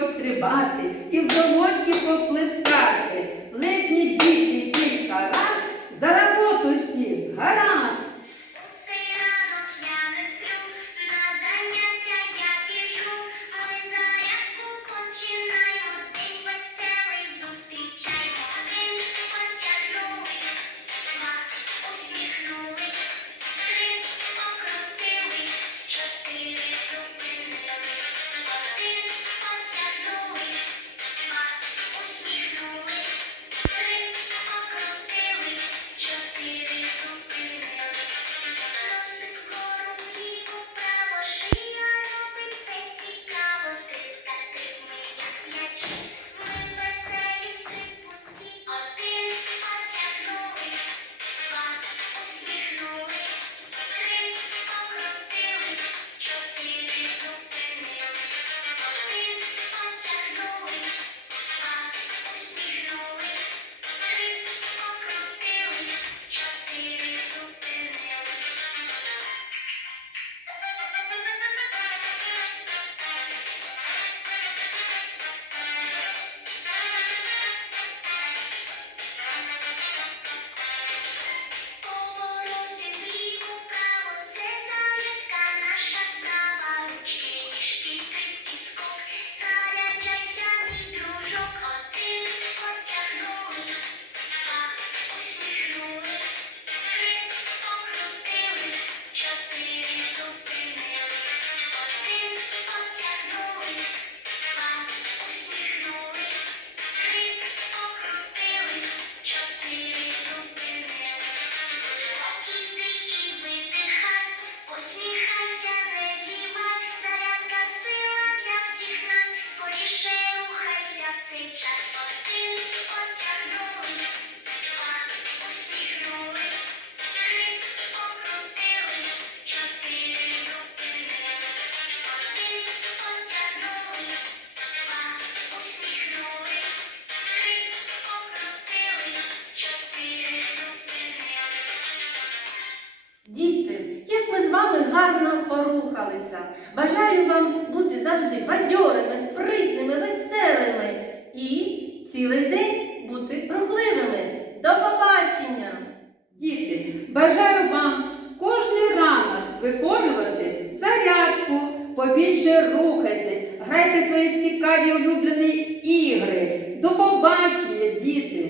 пострибати, і в долоньки поплести. цей час один два усміхнулись, три покрутились, чотири зупинились, один потягнулись, два усміхнулись, три покрутились, чотири зупинились. Діти, як ми з вами гарно порухалися. Бажаю вам бути завжди бадьорими, спритними, веселими. Бажаю вам кожний ранок виконувати зарядку, побільше рухайтесь, грайте свої цікаві улюблені ігри. До побачення, діти!